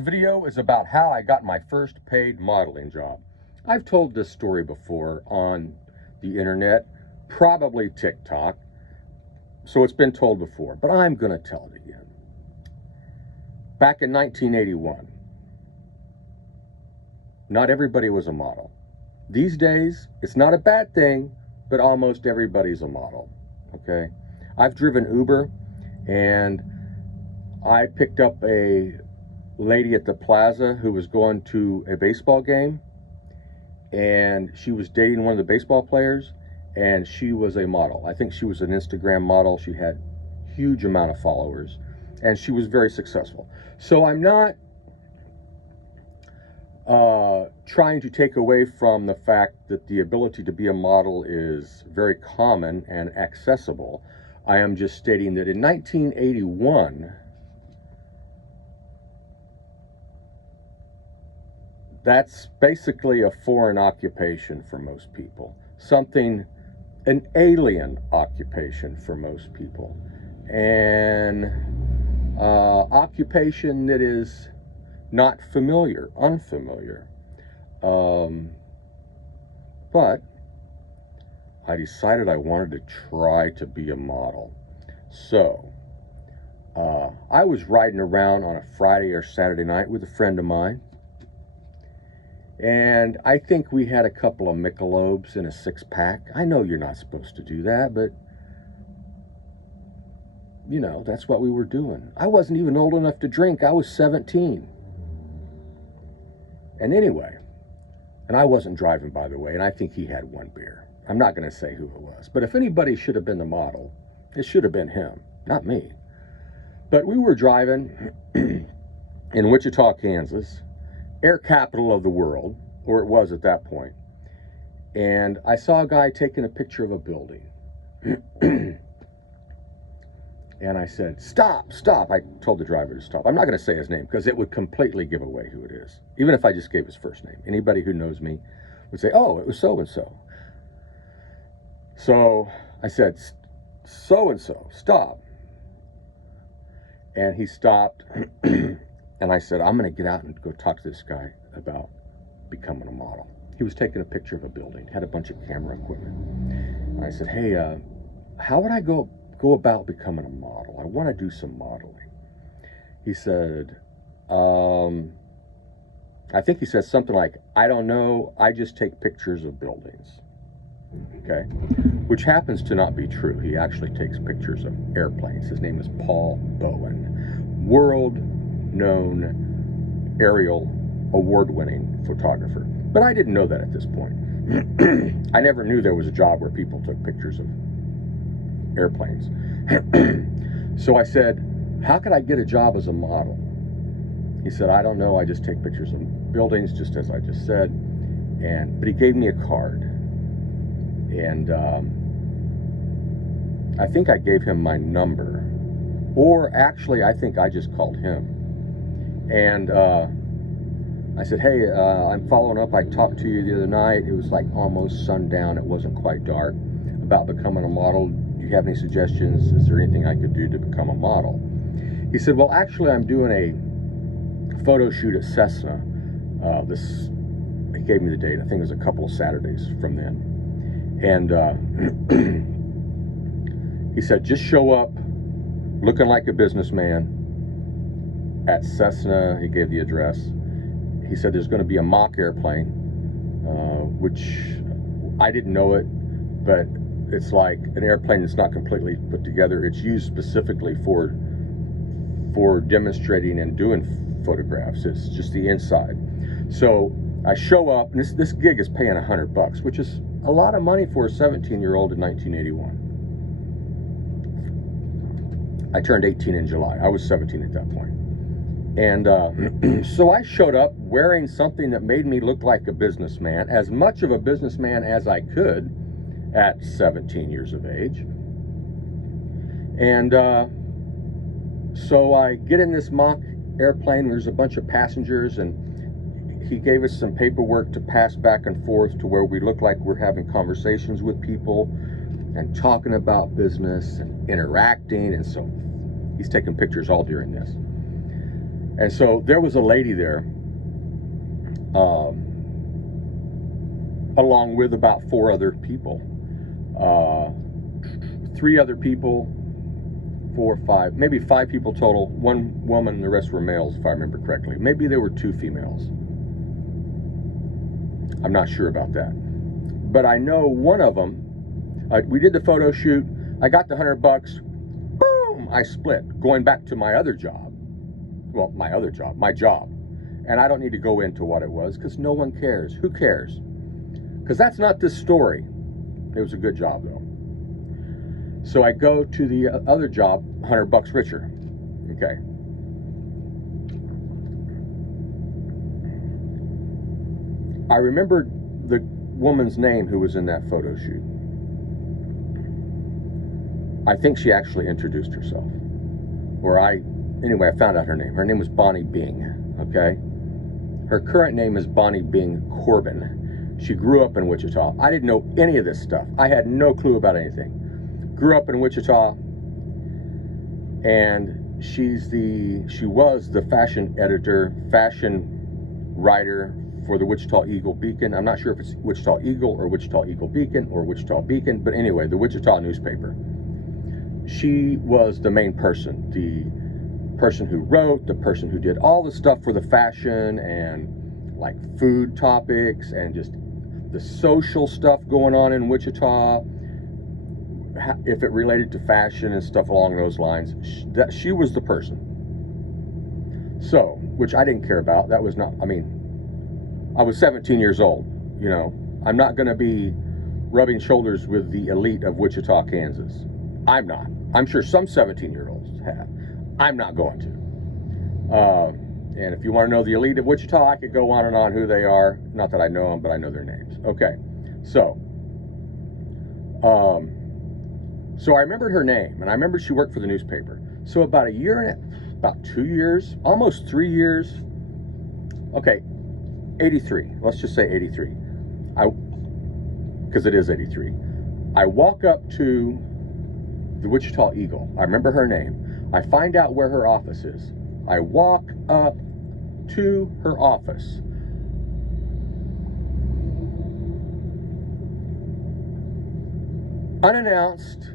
Video is about how I got my first paid modeling job. I've told this story before on the internet, probably TikTok, so it's been told before, but I'm going to tell it again. Back in 1981, not everybody was a model. These days, it's not a bad thing, but almost everybody's a model, okay? I've driven Uber, and I picked up a lady at the plaza who was going to a baseball game, and she was dating one of the baseball players, and she was a model. I think she was an Instagram model. She had a huge amount of followers, and she was very successful. So I'm not trying to take away from the fact that the ability to be a model is very common and accessible. I am just stating that in 1981, that's basically a foreign occupation for most people. An alien occupation for most people. An occupation that is not familiar, unfamiliar. But I decided I wanted to try to be a model. So I was riding around on a Friday or Saturday night with a friend of mine, and I think we had a couple of Michelobs in a six-pack. I know you're not supposed to do that, but you know, that's what we were doing. I wasn't even old enough to drink. I was 17. And anyway, and I wasn't driving, by the way, and I think he had one beer. I'm not going to say who it was, but if anybody should have been the model, it should have been him, not me. But we were driving in Wichita, Kansas, air capital of the world, or it was at that point. And I saw a guy taking a picture of a building. And I said, stop, stop. I told the driver to stop. I'm not going to say his name because it would completely give away who it is. Even if I just gave his first name. Anybody who knows me would say, oh, it was so-and-so. So I said, so-and-so, stop. And he stopped. And I said, I'm going to get out and go talk to this guy about becoming a model. He was taking a picture of a building, had a bunch of camera equipment. And I said, hey, how would I go about becoming a model? I want to do some modeling. He said, I think he said something like, I don't know, I just take pictures of buildings. Okay, which happens to not be true. He actually takes pictures of airplanes. His name is Paul Bowen, world-known aerial award-winning photographer. But I didn't know that at this point. I never knew there was a job where people took pictures of airplanes. So I said, how could I get a job as a model? He said, I don't know, I just take pictures of buildings, just as I just said. But he gave me a card. And I think I gave him my number. Or actually, I think I just called him. And I said, hey, I'm following up. I talked to you the other night. It was like almost sundown. It wasn't quite dark. About becoming a model. Do you have any suggestions? Is there anything I could do to become a model? He said, well, actually, I'm doing a photo shoot at Cessna. He gave me the date. I think it was a couple of Saturdays from then. And he said, just show up looking like a businessman at Cessna. He gave the address. He said there's going to be a mock airplane, which I didn't know it, but it's like an airplane that's not completely put together. It's used specifically for demonstrating and doing photographs. It's just the inside. So I show up, and this gig is paying $100, which is a lot of money for a 17-year-old in 1981. I turned 18 in July. I was 17 at that point. And so I showed up wearing something that made me look like a businessman, as much of a businessman as I could at 17 years of age. And so I get in this mock airplane. There's a bunch of passengers, and he gave us some paperwork to pass back and forth to where we look like we're having conversations with people and talking about business and interacting. And so he's taking pictures all during this. And so there was a lady there, along with about 4 other people. 3 other people, 4, 5, maybe 5 people total. 1 woman and the rest were males, if I remember correctly. Maybe there were 2 females. I'm not sure about that. But I know one of them, we did the photo shoot. I got the $100. Boom! I split, going back to my other job. Well, my job. And I don't need to go into what it was, because no one cares. Who cares? Because that's not this story. It was a good job, though. So I go to the other job, $100 richer. Okay. I remember the woman's name who was in that photo shoot. I think she actually introduced herself. Anyway, I found out her name. Her name was Bonnie Bing, okay? Her current name is Bonnie Bing Corbin. She grew up in Wichita. I didn't know any of this stuff. I had no clue about anything. Grew up in Wichita, and she was the fashion editor, fashion writer for the Wichita Eagle Beacon. I'm not sure if it's Wichita Eagle or Wichita Eagle Beacon or Wichita Beacon, but anyway, the Wichita newspaper. She was the main person, the person who wrote, the person who did all the stuff for the fashion and like food topics and just the social stuff going on in Wichita, if it related to fashion and stuff along those lines. She was the person. So, which I didn't care about. That was not, I mean, I was 17 years old, you know. I'm not going to be rubbing shoulders with the elite of Wichita, Kansas. I'm not. I'm sure some 17-year-olds have. I'm not going to. And if you want to know the elite of Wichita, I could go on and on who they are. Not that I know them, but I know their names. Okay. So I remembered her name, and I remembered she worked for the newspaper. So about 2 years, almost 3 years. Okay, 83. Let's just say 83. Because it is 83. I walk up to the Wichita Eagle. I remember her name. I find out where her office is. I walk up to her office. Unannounced.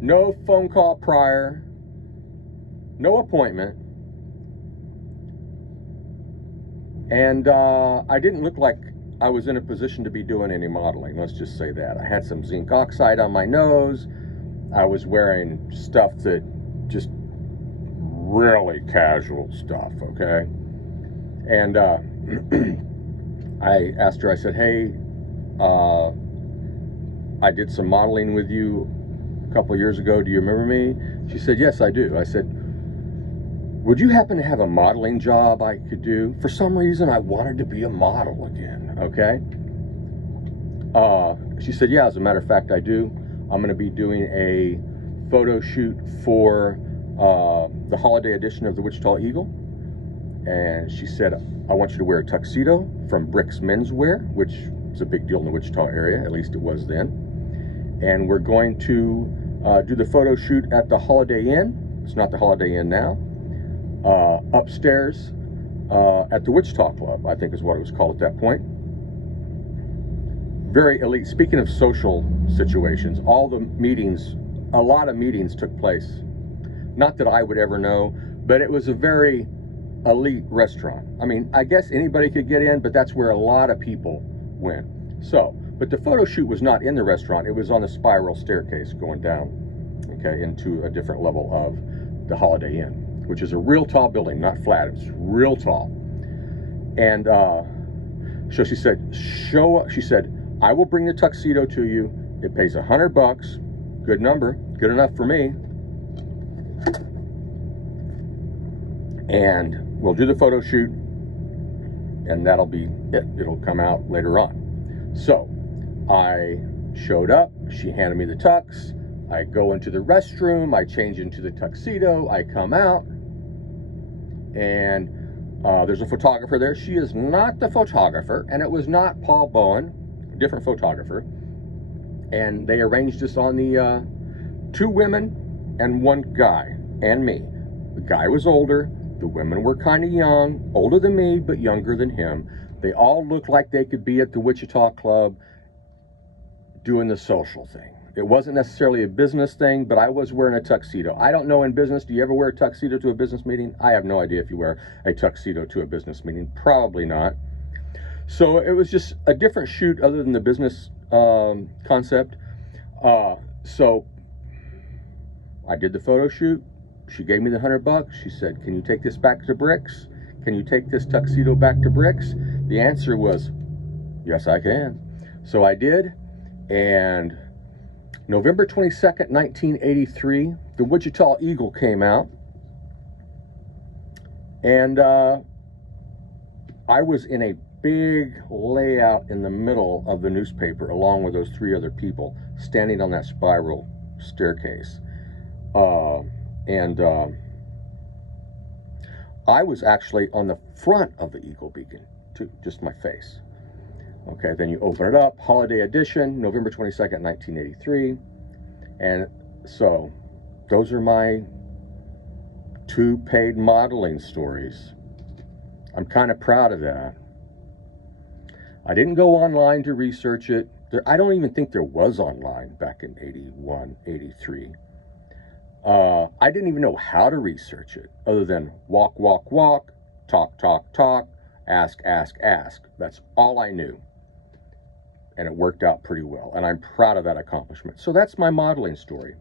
No phone call prior. No appointment. And I didn't look like I was in a position to be doing any modeling. Let's just say that. I had some zinc oxide on my nose. I was wearing stuff that just really casual stuff, okay? And I asked her, I said, hey, I did some modeling with you a couple years ago. Do you remember me? She said, yes, I do. I said, would you happen to have a modeling job I could do? For some reason, I wanted to be a model again, okay? She said, yeah, as a matter of fact, I do. I'm going to be doing a photo shoot for the holiday edition of the Wichita Eagle. And she said, I want you to wear a tuxedo from Bricks Menswear, which is a big deal in the Wichita area, at least it was then. And we're going to do the photo shoot at the Holiday Inn. It's not the Holiday Inn now. Upstairs at the Wichita Club, I think is what it was called at that point. Very elite. Speaking of social situations, all the meetings, a lot of meetings took place. Not that I would ever know, but it was a very elite restaurant. I mean, I guess anybody could get in, but that's where a lot of people went. So, but the photo shoot was not in the restaurant. It was on the spiral staircase going down, okay, into a different level of the Holiday Inn, which is a real tall building, not flat. It's real tall. And so she said, she said, I will bring the tuxedo to you. It pays $100. Good number, good enough for me. And we'll do the photo shoot, and that'll be it. It'll come out later on. So I showed up. She handed me the tux. I go into the restroom. I change into the tuxedo. I come out, and there's a photographer there. She is not the photographer, and it was not Paul Bowen, a different photographer. And they arranged us on the 2 women and 1 guy, and me. The guy was older. The women were kind of young, older than me, but younger than him. They all looked like they could be at the Wichita Club doing the social thing. It wasn't necessarily a business thing, but I was wearing a tuxedo. I don't know in business, do you ever wear a tuxedo to a business meeting? I have no idea if you wear a tuxedo to a business meeting. Probably not. So it was just a different shoot other than the business concept. So I did the photo shoot. She gave me the $100. She said, can you take this back to Bricks? Can you take this tuxedo back to Bricks? The answer was, yes, I can. So I did. And November 22nd, 1983, the Wichita Eagle came out. And I was in a big layout in the middle of the newspaper along with those three other people standing on that spiral staircase. I was actually on the front of the Eagle Beacon too, just my face. Okay, then you open it up, holiday edition, November 22nd, 1983. And so those are my 2 paid modeling stories. I'm kind of proud of that. I didn't go online to research it. I don't even think there was online back in 81, 83. I didn't even know how to research it other than walk, walk, walk, talk, talk, talk, ask, ask, ask. That's all I knew. And it worked out pretty well. And I'm proud of that accomplishment. So that's my modeling story.